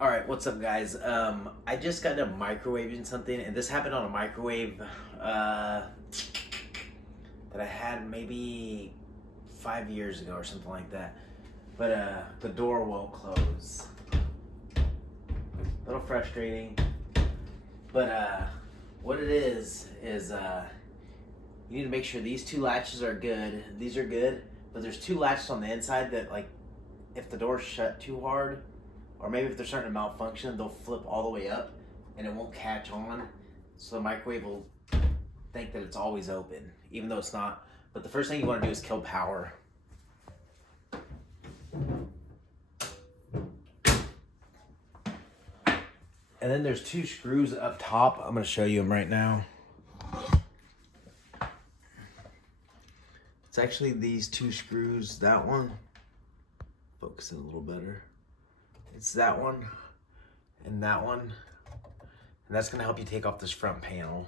All right, what's up, guys? I just got done microwaving something, and this happened on a microwave that I had maybe 5 years ago or something like that. But the door won't close. A little frustrating. But what it is you need to make sure these two latches are good. These are good, but there's two latches on the inside that, like, if the door's shut too hard, or maybe if they're starting to malfunction, they'll flip all the way up and it won't catch on. So the microwave will think that it's always open, even though it's not. But the first thing you want to do is kill power. And then there's two screws up top. I'm going to show you them right now. It's actually these two screws, that one. Focus it a little better. It's that one and that one. And that's gonna help you take off this front panel.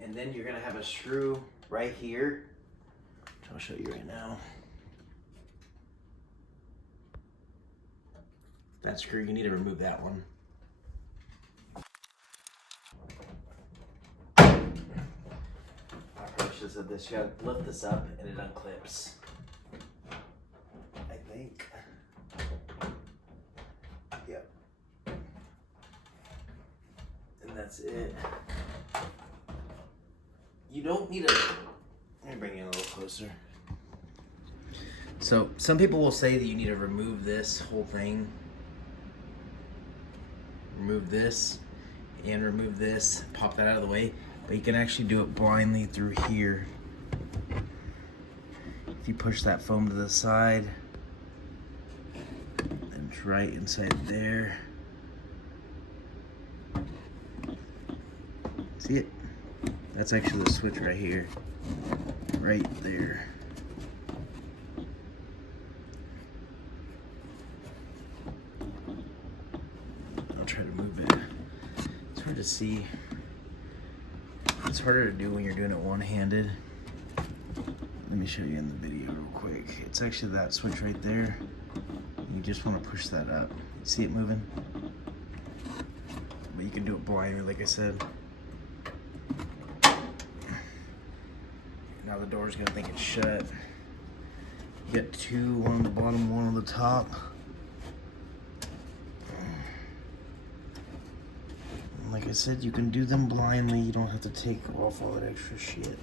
And then you're gonna have a screw right here, which I'll show you right now. That screw, you need to remove that one. I probably should have said this. You gotta lift this up and it unclips. I think. Yep. And that's it. You don't need a... Let me bring you a little closer. So, some people will say that you need to remove this whole thing. Remove this and remove this, pop that out of the way, but you can actually do it blindly through here. If you push that foam to the side, and it's right inside there. See it? That's actually the switch right here, right there. Try to move it. It's hard to see. It's harder to do when you're doing it one-handed. Let me show you in the video real quick. It's actually that switch right there. You just want to push that up. See it moving? But you can do it blindly, like I said. Now the door's gonna think it's shut. You got two, one on the bottom, one on the top. Like I said, you can do them blindly. You don't have to take off all that extra shit.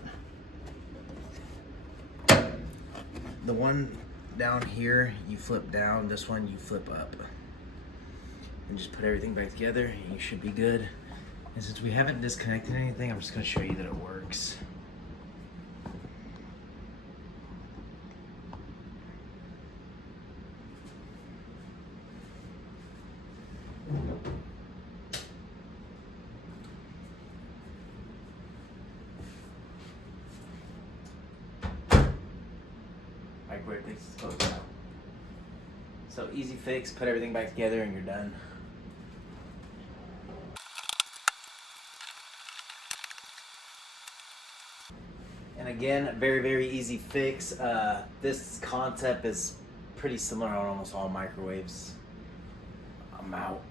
The one down here, you flip down. This one, you flip up. And just put everything back together, and you should be good. And since we haven't disconnected anything, I'm just going to show you that it works. Microwave thinks it's closed now. So easy fix, put everything back together and you're done. And again, very easy fix. This concept is pretty similar on almost all microwaves. I'm out.